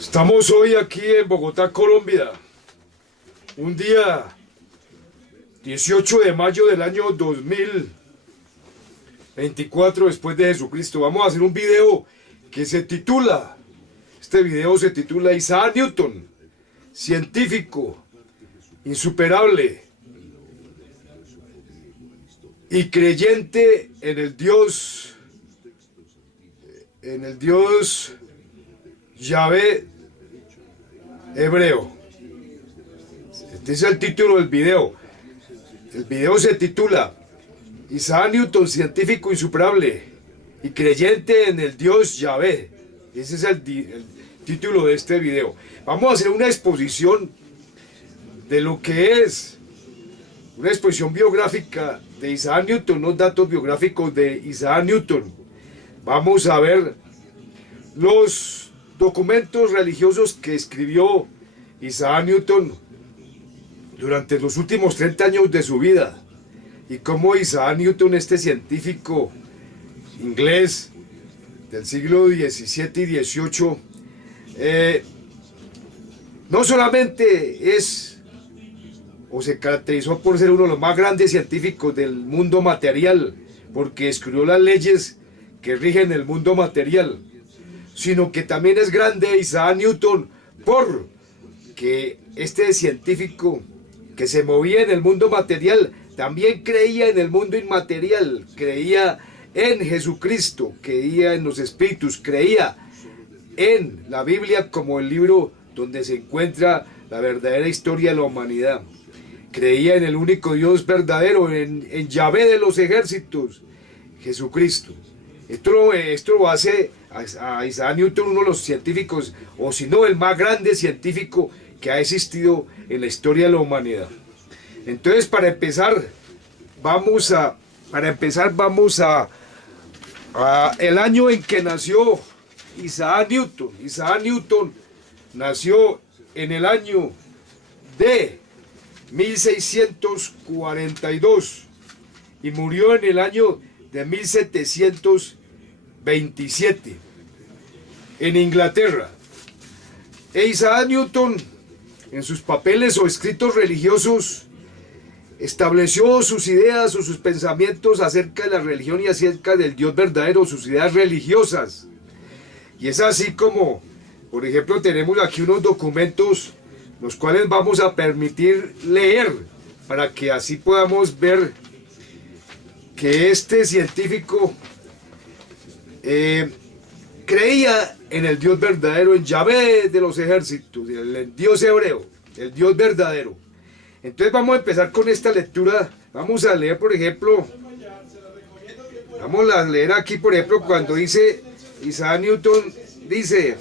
Estamos hoy aquí en Bogotá, Colombia, un día 18 de mayo del año 2024 después de Jesucristo. Vamos a hacer un video que este video se titula Isaac Newton, científico, insuperable y creyente en el Dios Yahvé hebreo. Este es el título del video. El video se titula Isaac Newton, científico insuperable y creyente en el Dios Yahvé. Ese es el título de este video. Vamos a hacer una exposición de lo que es una exposición biográfica de Isaac Newton, unos datos biográficos de Isaac Newton. Vamos a ver los documentos religiosos que escribió Isaac Newton durante los últimos 30 años de su vida y cómo Isaac Newton, este científico inglés del siglo XVII y XVIII, no solamente se caracterizó por ser uno de los más grandes científicos del mundo material, porque escribió las leyes que rigen el mundo material, sino que también es grande Isaac Newton porque este científico que se movía en el mundo material también creía en el mundo inmaterial, creía en Jesucristo, creía en los espíritus, creía en la Biblia como el libro donde se encuentra la verdadera historia de la humanidad, creía en el único Dios verdadero, en Yahvé de los ejércitos, Jesucristo. Esto lo hace a Isaac Newton uno de los científicos, o si no el más grande científico que ha existido en la historia de la humanidad. Entonces, para empezar vamos a el año en que nació Isaac Newton. Isaac Newton nació en el año de 1642 y murió en el año de 1727 en Inglaterra. Isaac Newton, en sus papeles o escritos religiosos, estableció sus ideas o sus pensamientos acerca de la religión y acerca del Dios verdadero, sus ideas religiosas. Y es así como, por ejemplo, tenemos aquí unos documentos los cuales vamos a permitir leer para que así podamos ver que este científico creía en el Dios verdadero, en Yahvé de los ejércitos, el Dios hebreo, el Dios verdadero. Entonces vamos a empezar con esta lectura. Vamos a leer, por ejemplo, vamos a leer aquí, por ejemplo, cuando dice Isaac Newton, dice: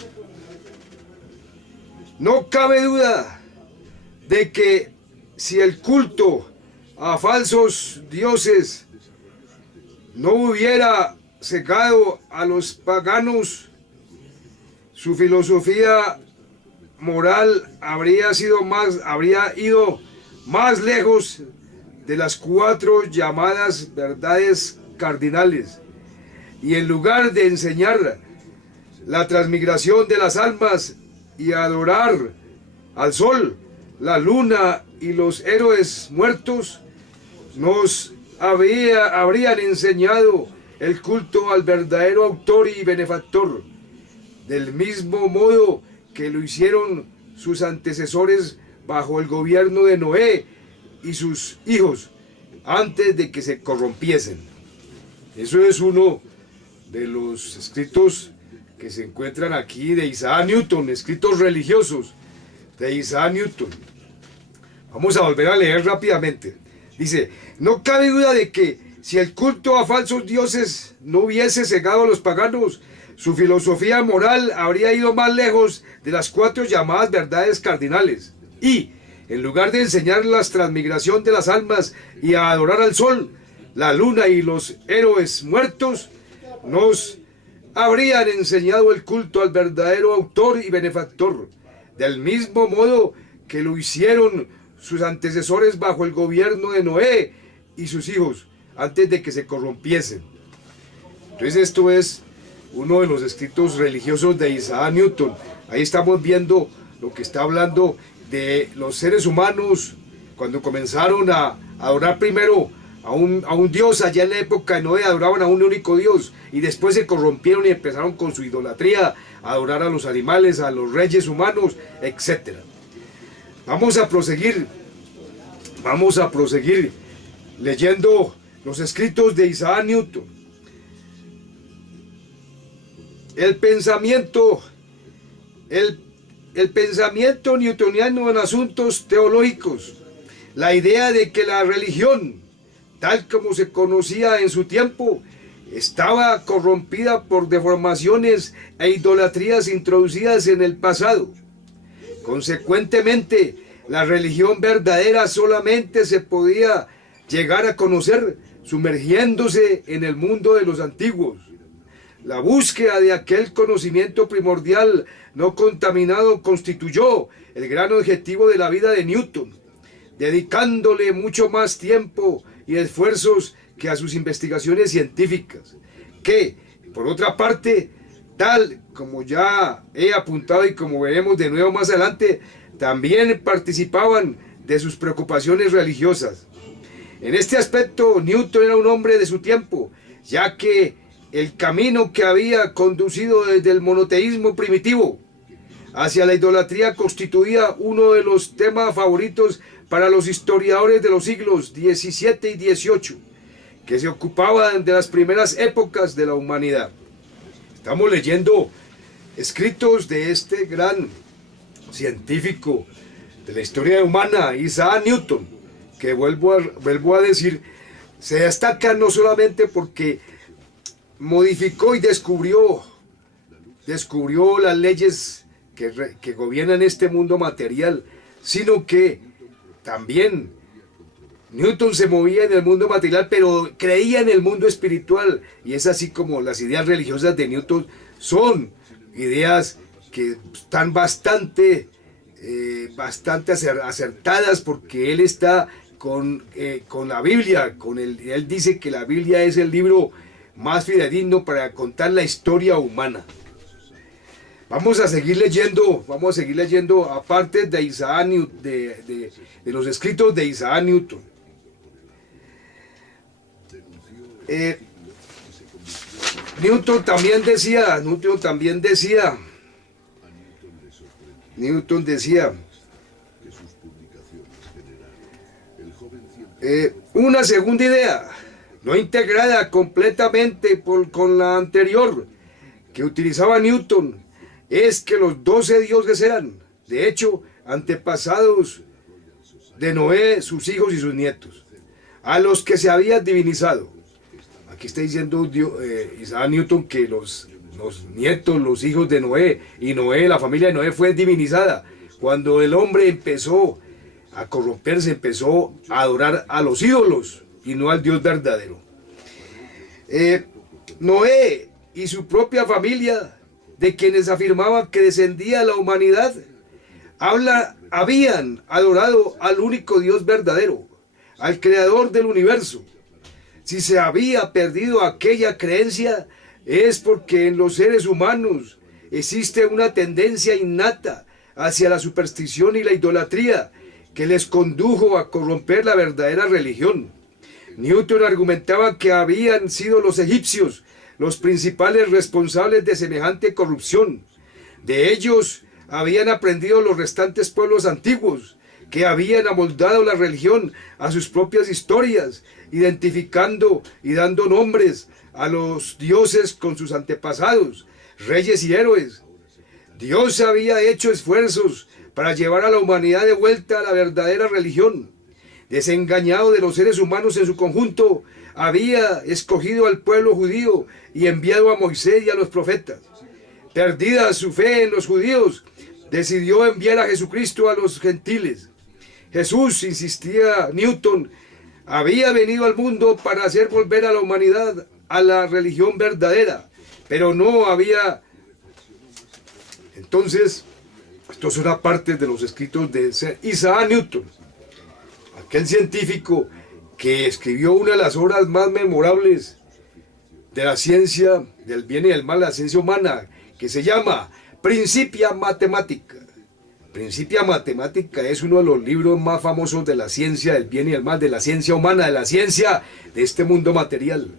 no cabe duda de que si el culto a falsos dioses no hubiera cegado a los paganos, su filosofía moral habría ido más lejos de las 4 llamadas verdades cardinales, y en lugar de enseñar la transmigración de las almas y adorar al sol, la luna y los héroes muertos, nos habrían enseñado el culto al verdadero autor y benefactor, del mismo modo que lo hicieron sus antecesores bajo el gobierno de Noé y sus hijos, antes de que se corrompiesen. Eso es uno de los escritos que se encuentran aquí de Isaac Newton, escritos religiosos de Isaac Newton. Vamos a volver a leer rápidamente. Dice: no cabe duda de que si el culto a falsos dioses no hubiese cegado a los paganos, su filosofía moral habría ido más lejos de las 4 llamadas verdades cardinales, y en lugar de enseñar la transmigración de las almas y a adorar al sol, la luna y los héroes muertos, nos habrían enseñado el culto al verdadero autor y benefactor, del mismo modo que lo hicieron sus antecesores bajo el gobierno de Noé y sus hijos, antes de que se corrompiesen. Entonces esto es uno de los escritos religiosos de Isaac Newton. Ahí estamos viendo lo que está hablando de los seres humanos cuando comenzaron a adorar primero a un Dios. Allá en la época de Noé adoraban a un único Dios y después se corrompieron y empezaron con su idolatría a adorar a los animales, a los reyes humanos, etc. Vamos a proseguir leyendo los escritos de Isaac Newton. El pensamiento newtoniano en asuntos teológicos, la idea de que la religión, tal como se conocía en su tiempo, estaba corrompida por deformaciones e idolatrías introducidas en el pasado. Consecuentemente, la religión verdadera solamente se podía llegar a conocer sumergiéndose en el mundo de los antiguos. La búsqueda de aquel conocimiento primordial no contaminado constituyó el gran objetivo de la vida de Newton, dedicándole mucho más tiempo y esfuerzos que a sus investigaciones científicas, que, por otra parte, tal como ya he apuntado y como veremos de nuevo más adelante, también participaban de sus preocupaciones religiosas. En este aspecto, Newton era un hombre de su tiempo, ya que el camino que había conducido desde el monoteísmo primitivo hacia la idolatría constituía uno de los temas favoritos para los historiadores de los siglos XVII y XVIII, que se ocupaban de las primeras épocas de la humanidad. Estamos leyendo escritos de este gran científico de la historia humana, Isaac Newton, que vuelvo a decir, se destaca no solamente porque modificó y descubrió las leyes que gobiernan este mundo material, sino que también Newton se movía en el mundo material, pero creía en el mundo espiritual, y es así como las ideas religiosas de Newton son ideas que están bastante acertadas, porque él está con la Biblia, él dice que la Biblia es el libro más fidedigno para contar la historia humana. Vamos a seguir leyendo aparte de Isaac Newton, de los escritos de Isaac Newton. Newton también decía una segunda idea, no integrada completamente con la anterior que utilizaba Newton, es que los 12 dioses eran, de hecho, antepasados de Noé, sus hijos y sus nietos, a los que se había divinizado. Aquí está diciendo Isaac Newton que los nietos, los hijos de Noé, y Noé, la familia de Noé fue divinizada. Cuando el hombre empezó a corromperse, empezó a adorar a los ídolos y no al Dios verdadero. Noé y su propia familia, de quienes afirmaban que descendía la humanidad, habían adorado al único Dios verdadero, al creador del universo. Si se había perdido aquella creencia, es porque en los seres humanos existe una tendencia innata hacia la superstición y la idolatría que les condujo a corromper la verdadera religión. Newton argumentaba que habían sido los egipcios los principales responsables de semejante corrupción. De ellos habían aprendido los restantes pueblos antiguos, que habían amoldado la religión a sus propias historias, identificando y dando nombres a los dioses con sus antepasados, reyes y héroes. Dios había hecho esfuerzos para llevar a la humanidad de vuelta a la verdadera religión. Desengañado de los seres humanos en su conjunto, había escogido al pueblo judío y enviado a Moisés y a los profetas. Perdida su fe en los judíos, decidió enviar a Jesucristo a los gentiles. Jesús, insistía Newton, había venido al mundo para hacer volver a la humanidad a la religión verdadera, pero no había. Entonces, esto es una parte de los escritos de Isaac Newton, aquel científico que escribió una de las obras más memorables de la ciencia del bien y del mal, la ciencia humana, que se llama Principia Mathematica. Principia Mathematica es uno de los libros más famosos de la ciencia del bien y del mal, de la ciencia humana, de la ciencia de este mundo material.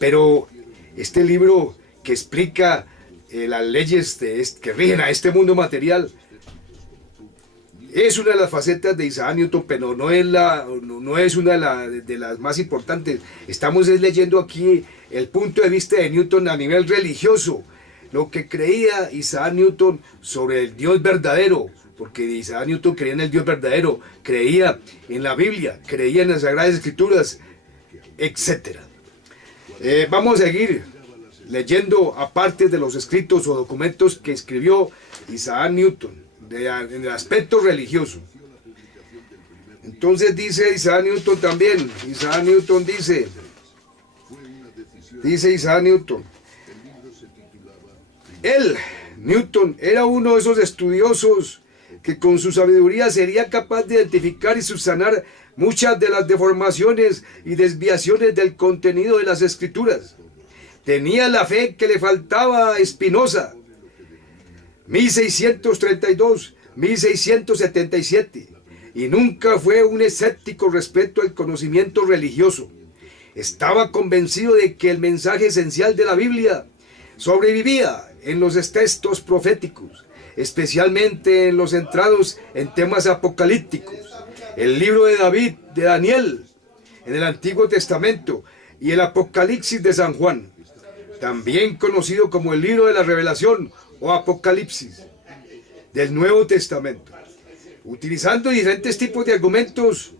Pero este libro que explica las leyes que rigen a este mundo material es una de las facetas de Isaac Newton, pero no es una de las más importantes. Estamos leyendo aquí el punto de vista de Newton a nivel religioso, lo que creía Isaac Newton sobre el Dios verdadero, porque Isaac Newton creía en el Dios verdadero, creía en la Biblia, creía en las Sagradas Escrituras, etc. Vamos a seguir leyendo aparte de los escritos o documentos que escribió Isaac Newton en el aspecto religioso. Entonces dice Isaac Newton también, Isaac Newton dice Isaac Newton, él, Newton, era uno de esos estudiosos que con su sabiduría sería capaz de identificar y subsanar muchas de las deformaciones y desviaciones del contenido de las Escrituras. Tenía la fe que le faltaba a Spinoza, 1632, 1677, y nunca fue un escéptico respecto al conocimiento religioso. Estaba convencido de que el mensaje esencial de la Biblia sobrevivía en los textos proféticos, especialmente en los centrados en temas apocalípticos. El libro de David, de Daniel, en el Antiguo Testamento, y el Apocalipsis de San Juan, también conocido como el libro de la Revelación o Apocalipsis del Nuevo Testamento, utilizando diferentes tipos de argumentos.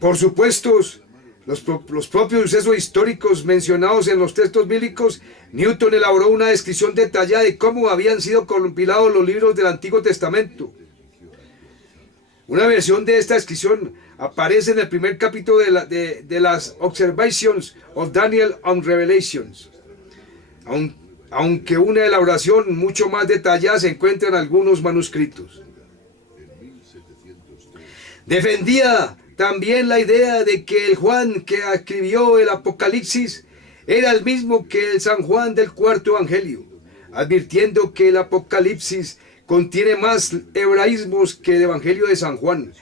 Por supuesto, los propios sucesos históricos mencionados en los textos bíblicos, Newton elaboró una descripción detallada de cómo habían sido compilados los libros del Antiguo Testamento. Una versión de esta descripción aparece en el primer capítulo de las Observations of Daniel on Revelations, aunque una elaboración mucho más detallada se encuentra en algunos manuscritos. Defendía también la idea de que el Juan que escribió el Apocalipsis era el mismo que el San Juan del cuarto Evangelio, advirtiendo que el Apocalipsis contiene más hebraísmos que el Evangelio de San Juan.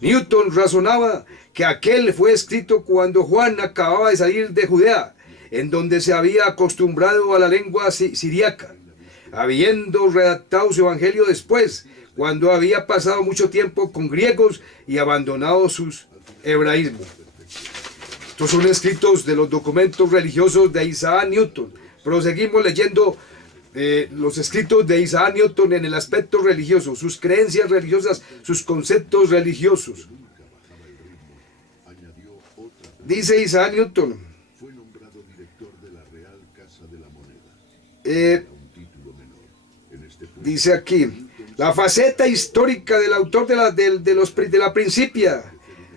Newton razonaba que aquel fue escrito cuando Juan acababa de salir de Judea, en donde se había acostumbrado a la lengua siríaca, habiendo redactado su Evangelio después, cuando había pasado mucho tiempo con griegos y abandonado sus hebraísmos. Estos son escritos de los documentos religiosos de Isaac Newton. Proseguimos leyendo los escritos de Isaac Newton en el aspecto religioso, sus creencias religiosas, sus conceptos religiosos. Dice Isaac Newton, dice aquí, la faceta histórica del autor de la Principia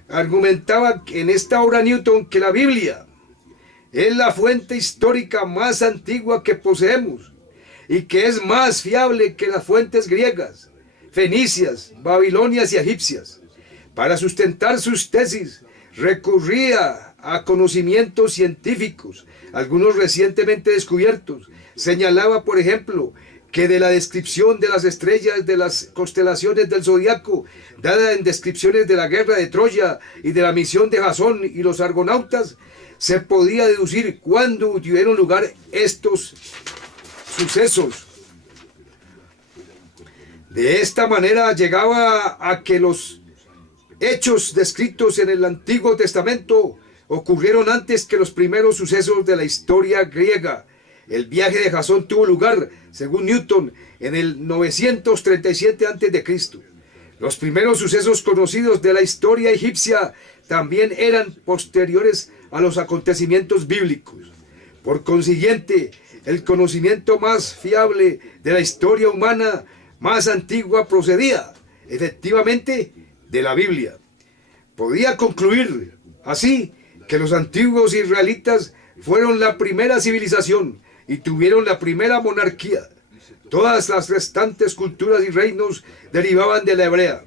argumentaba en esta obra Newton que la Biblia es la fuente histórica más antigua que poseemos y que es más fiable que las fuentes griegas, fenicias, babilonias y egipcias. Para sustentar sus tesis recurría a conocimientos científicos, algunos recientemente descubiertos. Señalaba, por ejemplo, que de la descripción de las estrellas de las constelaciones del zodiaco, dada en descripciones de la guerra de Troya y de la misión de Jasón y los argonautas, se podía deducir cuándo tuvieron lugar estos sucesos. De esta manera llegaba a que los hechos descritos en el Antiguo Testamento ocurrieron antes que los primeros sucesos de la historia griega. El viaje de Jasón tuvo lugar, según Newton, en el 937 a.C. Los primeros sucesos conocidos de la historia egipcia también eran posteriores a los acontecimientos bíblicos. Por consiguiente, el conocimiento más fiable de la historia humana más antigua procedía, efectivamente, de la Biblia. Podía concluir, así, que los antiguos israelitas fueron la primera civilización y tuvieron la primera monarquía. Todas las restantes culturas y reinos derivaban de la hebrea.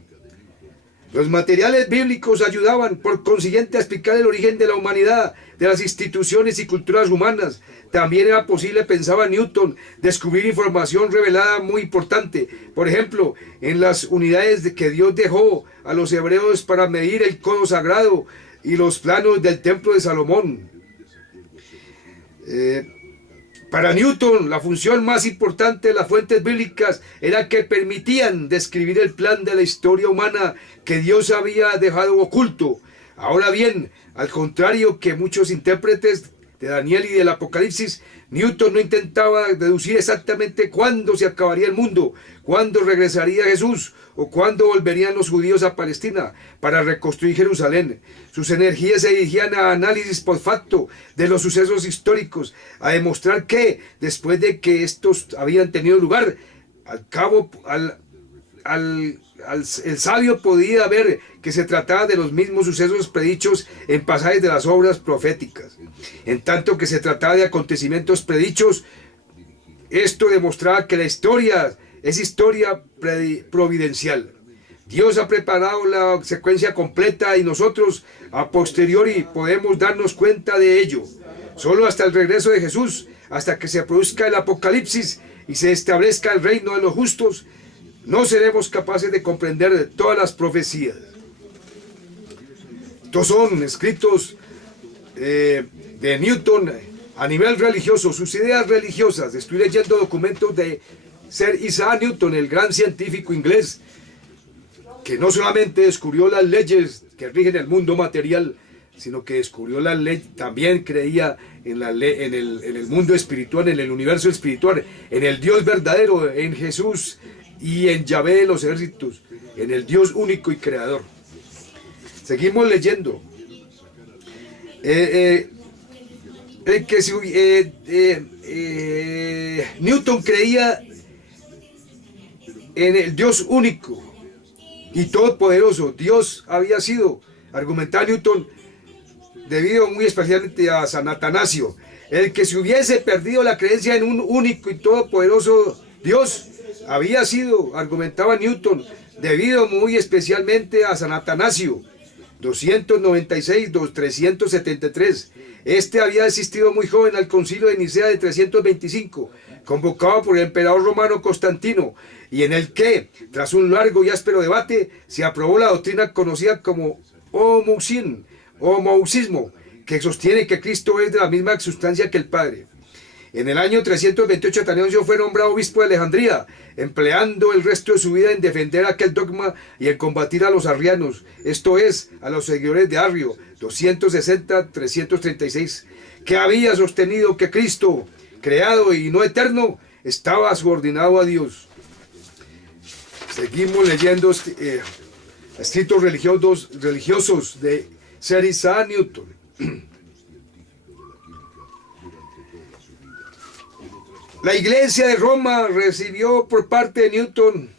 Los materiales bíblicos ayudaban, por consiguiente, a explicar el origen de la humanidad, de las instituciones y culturas humanas. También era posible, pensaba Newton, descubrir información revelada muy importante. Por ejemplo, en las unidades que Dios dejó a los hebreos para medir el codo sagrado y los planos del templo de Salomón. Para Newton, la función más importante de las fuentes bíblicas era que permitían describir el plan de la historia humana que Dios había dejado oculto. Ahora bien, al contrario que muchos intérpretes de Daniel y del Apocalipsis, Newton no intentaba deducir exactamente cuándo se acabaría el mundo, cuándo regresaría Jesús o cuándo volverían los judíos a Palestina para reconstruir Jerusalén. Sus energías se dirigían a análisis post facto de los sucesos históricos, a demostrar que, después de que estos habían tenido lugar, el sabio podía ver que se trataba de los mismos sucesos predichos en pasajes de las obras proféticas. En tanto que se trataba de acontecimientos predichos, esto demostraba que la historia es historia providencial. Dios ha preparado la secuencia completa y nosotros a posteriori podemos darnos cuenta de ello. Solo hasta el regreso de Jesús, hasta que se produzca el Apocalipsis y se establezca el reino de los justos, no seremos capaces de comprender todas las profecías. Estos son escritos de Newton a nivel religioso, sus ideas religiosas. Estoy leyendo documentos de Sir Isaac Newton, el gran científico inglés, que no solamente descubrió las leyes que rigen el mundo material, sino que descubrió la ley, también creía en el mundo espiritual, en el universo espiritual, en el Dios verdadero, en Jesús y en Yahvé de los ejércitos, en el Dios único y creador. Seguimos leyendo. Newton creía en el Dios único y todopoderoso. Dios había sido, argumentaba Newton, debido muy especialmente a San Atanasio, el que se hubiese perdido la creencia en un único y todopoderoso Dios había sido, argumentaba Newton, debido muy especialmente a San Atanasio, 296-373. Este había asistido muy joven al concilio de Nicea de 325, convocado por el emperador romano Constantino, y en el que, tras un largo y áspero debate, se aprobó la doctrina conocida como homoousiismo, que sostiene que Cristo es de la misma sustancia que el Padre. En el año 328 Atanasio fue nombrado obispo de Alejandría, empleando el resto de su vida en defender aquel dogma y en combatir a los arrianos, esto es, a los seguidores de Arrio, 260-336, que había sostenido que Cristo, creado y no eterno, estaba subordinado a Dios. Seguimos leyendo escritos religiosos de Sir Isaac Newton. La Iglesia de Roma recibió por parte de Newton,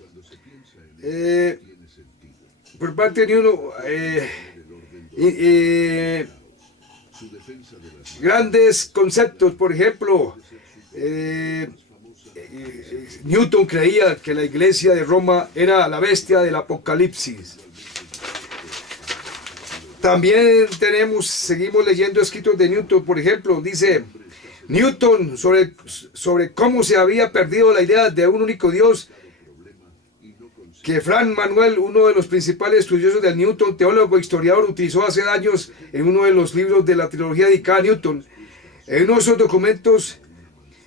grandes conceptos. Por ejemplo, Newton creía que la Iglesia de Roma era la bestia del Apocalipsis. También seguimos leyendo escritos de Newton. Por ejemplo, dice Newton sobre cómo se había perdido la idea de un único Dios, que Fran Manuel, uno de los principales estudiosos de Newton, teólogo e historiador, utilizó hace años en uno de los libros de la trilogía dedicada a Newton. En uno de esos documentos,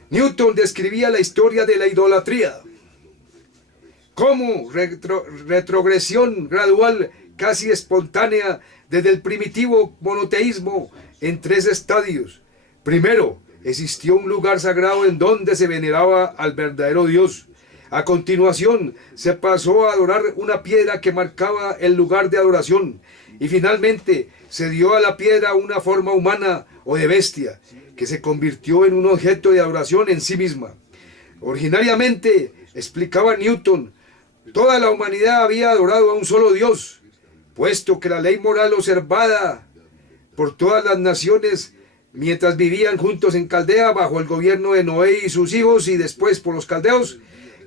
Newton describía la historia de la idolatría como retrogresión gradual, casi espontánea, desde el primitivo monoteísmo en 3 estadios. Primero, existió un lugar sagrado en donde se veneraba al verdadero Dios. A continuación, se pasó a adorar una piedra que marcaba el lugar de adoración. Y finalmente, se dio a la piedra una forma humana o de bestia, que se convirtió en un objeto de adoración en sí misma. Originariamente, explicaba Newton, toda la humanidad había adorado a un solo Dios, puesto que la ley moral observada por todas las naciones mientras vivían juntos en Caldea bajo el gobierno de Noé y sus hijos, y después por los caldeos,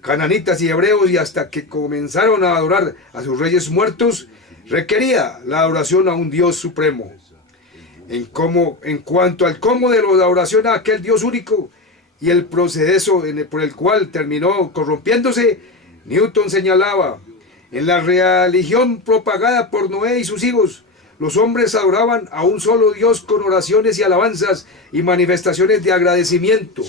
cananitas y hebreos, y hasta que comenzaron a adorar a sus reyes muertos, requería la adoración a un Dios supremo. En cuanto al cómo de la adoración a aquel Dios único y el proceso por el cual terminó corrompiéndose, Newton señalaba: en la religión propagada por Noé y sus hijos, los hombres adoraban a un solo Dios con oraciones y alabanzas y manifestaciones de agradecimiento.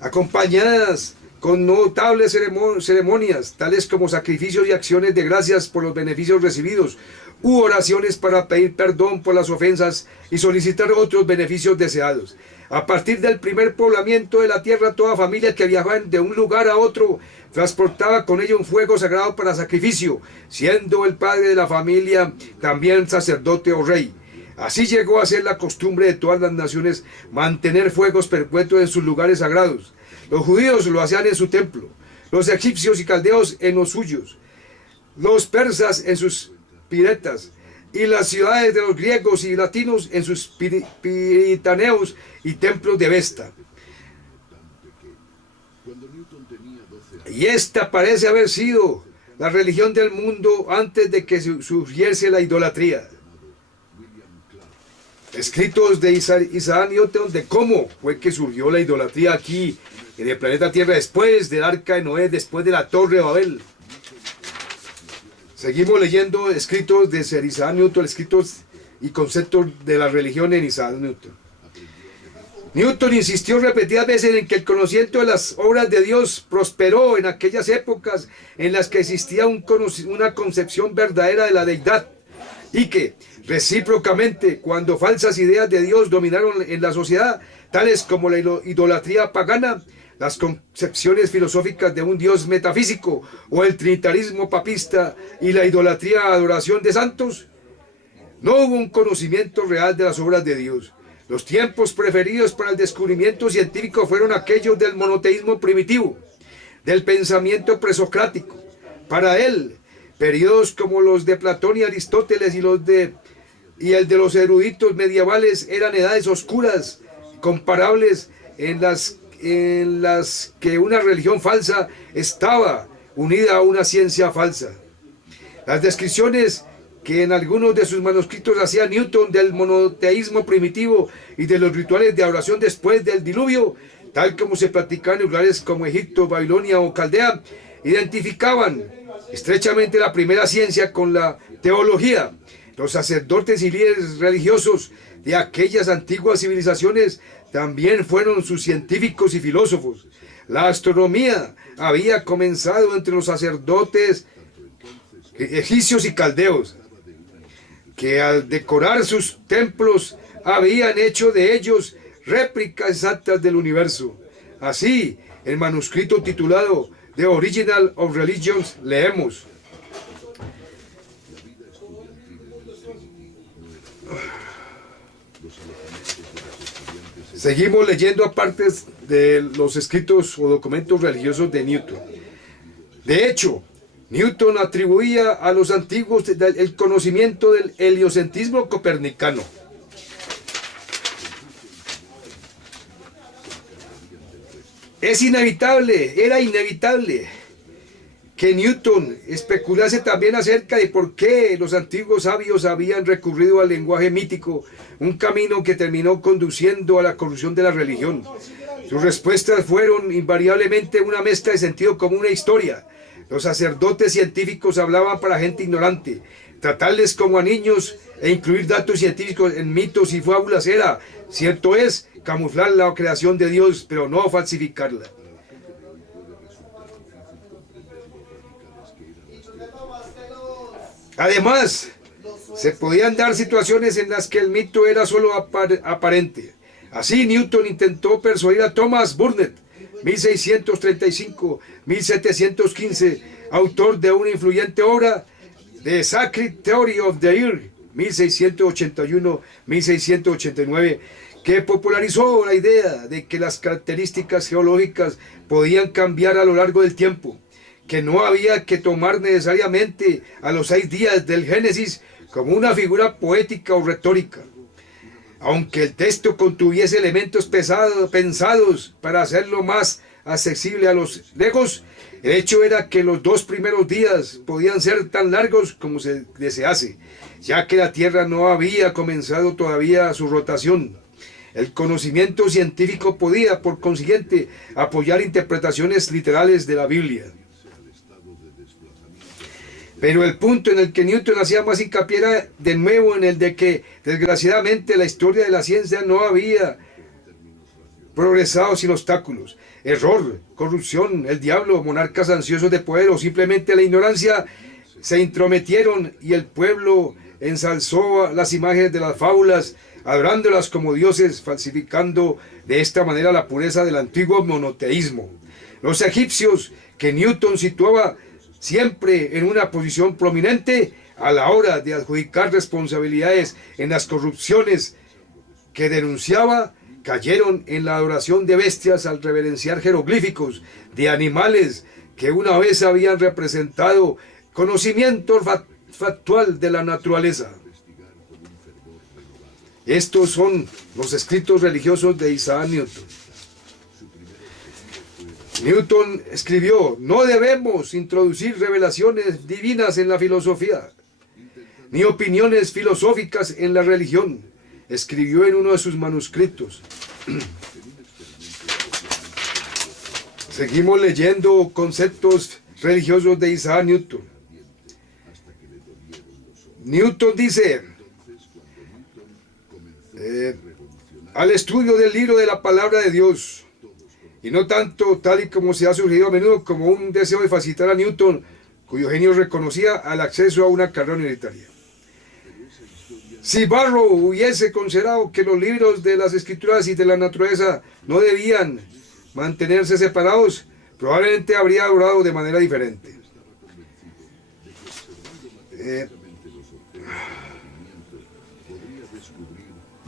Acompañadas con notables ceremonias, tales como sacrificios y acciones de gracias por los beneficios recibidos, u oraciones para pedir perdón por las ofensas y solicitar otros beneficios deseados. A partir del primer poblamiento de la tierra, toda familia que viajaba de un lugar a otro transportaba con ello un fuego sagrado para sacrificio, siendo el padre de la familia también sacerdote o rey. Así llegó a ser la costumbre de todas las naciones mantener fuegos perpetuos en sus lugares sagrados. Los judíos lo hacían en su templo, los egipcios y caldeos en los suyos, los persas en sus piretas, y las ciudades de los griegos y latinos en sus piritaneos y templos de Vesta. Y esta parece haber sido la religión del mundo antes de que surgiese la idolatría. Escritos de Isaac Newton de cómo fue que surgió la idolatría aquí en el planeta Tierra después del Arca de Noé, después de la Torre de Babel. Seguimos leyendo escritos de Sir Isaac Newton, escritos y conceptos de la religión en Isaac Newton. Newton insistió repetidas veces en que el conocimiento de las obras de Dios prosperó en aquellas épocas en las que existía una concepción verdadera de la deidad, y que recíprocamente, cuando falsas ideas de Dios dominaron en la sociedad, tales como la idolatría pagana, las concepciones filosóficas de un Dios metafísico o el trinitarismo papista y la idolatría adoración de santos, no hubo un conocimiento real de las obras de Dios. Los tiempos preferidos para el descubrimiento científico fueron aquellos del monoteísmo primitivo, del pensamiento presocrático. Para él, periodos como los de Platón y Aristóteles y el de los eruditos medievales eran edades oscuras, comparables en las que una religión falsa estaba unida a una ciencia falsa. Las descripciones que en algunos de sus manuscritos hacía Newton del monoteísmo primitivo y de los rituales de adoración después del diluvio, tal como se practicaban en lugares como Egipto, Babilonia o Caldea, identificaban estrechamente la primera ciencia con la teología. Los sacerdotes y líderes religiosos de aquellas antiguas civilizaciones también fueron sus científicos y filósofos. La astronomía había comenzado entre los sacerdotes egipcios y caldeos, que al decorar sus templos habían hecho de ellos réplicas exactas del universo. Así, el manuscrito titulado The Original of Religions leemos: seguimos leyendo aparte de los escritos o documentos religiosos de Newton. De hecho, Newton atribuía a los antiguos el conocimiento del heliocentrismo copernicano. Era inevitable que Newton especulase también acerca de por qué los antiguos sabios habían recurrido al lenguaje mítico, un camino que terminó conduciendo a la corrupción de la religión. Sus respuestas fueron invariablemente una mezcla de sentido común e historia. Los sacerdotes científicos hablaban para gente ignorante. Tratarles como a niños e incluir datos científicos en mitos y fábulas era, cierto es, camuflar la creación de Dios, pero no falsificarla. Además, se podían dar situaciones en las que el mito era solo aparente. Así, Newton intentó persuadir a Thomas Burnet, 1635-1715, autor de una influyente obra, The Sacred Theory of the Earth, 1681-1689, que popularizó la idea de que las características geológicas podían cambiar a lo largo del tiempo, que no había que tomar necesariamente a los 6 días del Génesis como una figura poética o retórica. Aunque el texto contuviese elementos pensados para hacerlo más accesible a los lejos, el hecho era que los 2 primeros días podían ser tan largos como se desease, ya que la Tierra no había comenzado todavía su rotación. El conocimiento científico podía, por consiguiente, apoyar interpretaciones literales de la Biblia. Pero el punto en el que Newton hacía más hincapié era de nuevo en el de que, desgraciadamente, la historia de la ciencia no había progresado sin obstáculos. Error, corrupción, el diablo, monarcas ansiosos de poder o simplemente la ignorancia se intrometieron y el pueblo ensalzó las imágenes de las fábulas, adorándolas como dioses, falsificando de esta manera la pureza del antiguo monoteísmo. Los egipcios, que Newton situaba siempre en una posición prominente a la hora de adjudicar responsabilidades en las corrupciones que denunciaba, cayeron en la adoración de bestias al reverenciar jeroglíficos de animales que una vez habían representado conocimiento factual de la naturaleza. Estos son los escritos religiosos de Isaac Newton. Newton escribió: no debemos introducir revelaciones divinas en la filosofía, ni opiniones filosóficas en la religión. Escribió en uno de sus manuscritos. Seguimos leyendo conceptos religiosos de Isaac Newton. Newton dice: al estudio del libro de la palabra de Dios, y no tanto tal y como se ha surgido a menudo como un deseo de facilitar a Newton, cuyo genio reconocía, al acceso a una carrera universitaria. Si Barrow hubiese considerado que los libros de las escrituras y de la naturaleza no debían mantenerse separados, probablemente habría obrado de manera diferente.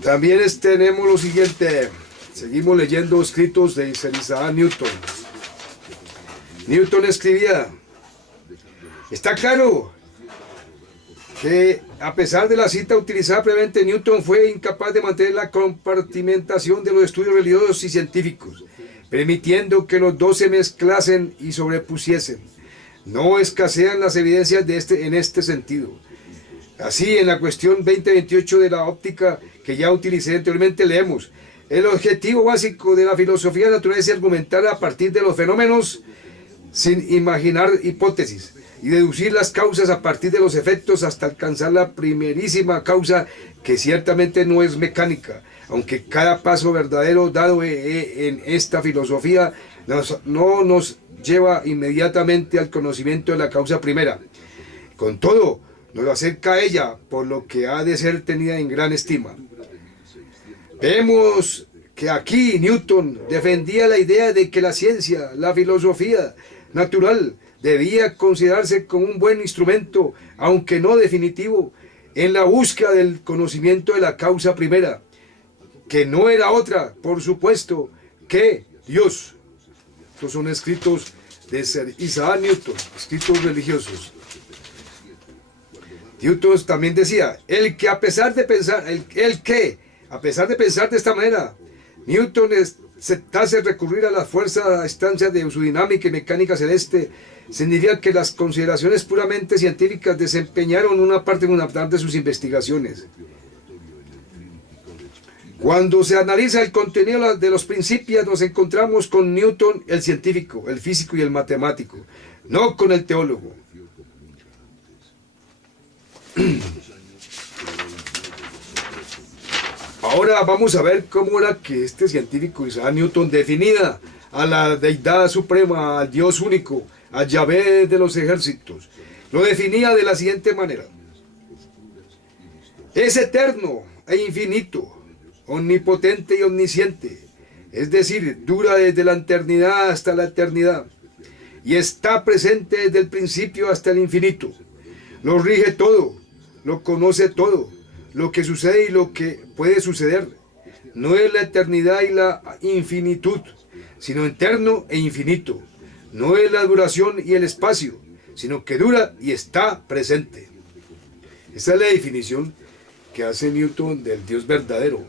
También tenemos lo siguiente. Seguimos leyendo escritos de Isaac Newton. Newton escribía: está claro que a pesar de la cita utilizada previamente, Newton fue incapaz de mantener la compartimentación de los estudios religiosos y científicos, permitiendo que los dos se mezclasen y sobrepusiesen. No escasean las evidencias en este sentido. Así, en la cuestión 2028 de la óptica que ya utilicé anteriormente, leemos: el objetivo básico de la filosofía natural es argumentar a partir de los fenómenos sin imaginar hipótesis y deducir las causas a partir de los efectos hasta alcanzar la primerísima causa, que ciertamente no es mecánica, aunque cada paso verdadero dado en esta filosofía no nos lleva inmediatamente al conocimiento de la causa primera. Con todo, nos acerca a ella, por lo que ha de ser tenida en gran estima. Vemos que aquí Newton defendía la idea de que la ciencia, la filosofía natural, debía considerarse como un buen instrumento, aunque no definitivo, en la búsqueda del conocimiento de la causa primera, que no era otra, por supuesto, que Dios. Estos son escritos de Isaac Newton, escritos religiosos. Newton también decía: a pesar de pensar de esta manera, Newton aceptase recurrir a la fuerza a instancias de su dinámica y mecánica celeste, significa que las consideraciones puramente científicas desempeñaron una parte fundamental de sus investigaciones. Cuando se analiza el contenido de los principios, nos encontramos con Newton, el científico, el físico y el matemático, no con el teólogo. Ahora vamos a ver cómo era que este científico Isaac Newton definía a la deidad suprema, al Dios único, a Yahvé de los ejércitos. Lo definía de la siguiente manera: es eterno e infinito, omnipotente y omnisciente, es decir, dura desde la eternidad hasta la eternidad, y está presente desde el principio hasta el infinito. Lo rige todo, lo conoce todo, lo que sucede y lo que puede suceder. No es la eternidad y la infinitud, sino eterno e infinito. No es la duración y el espacio, sino que dura y está presente. Esa es la definición que hace Newton del Dios verdadero.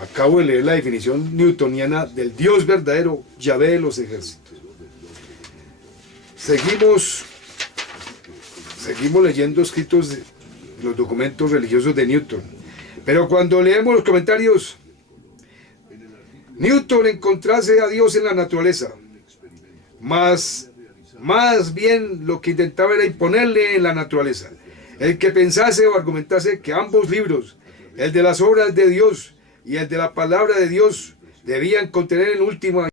Acabo de leer la definición newtoniana del Dios verdadero, Yahvé de los ejércitos. Seguimos leyendo escritos de los documentos religiosos de Newton. Pero cuando leemos los comentarios, Newton encontrase a Dios en la naturaleza, más bien lo que intentaba era imponerle en la naturaleza. El que pensase o argumentase que ambos libros, el de las obras de Dios y el de la palabra de Dios, debían contener en última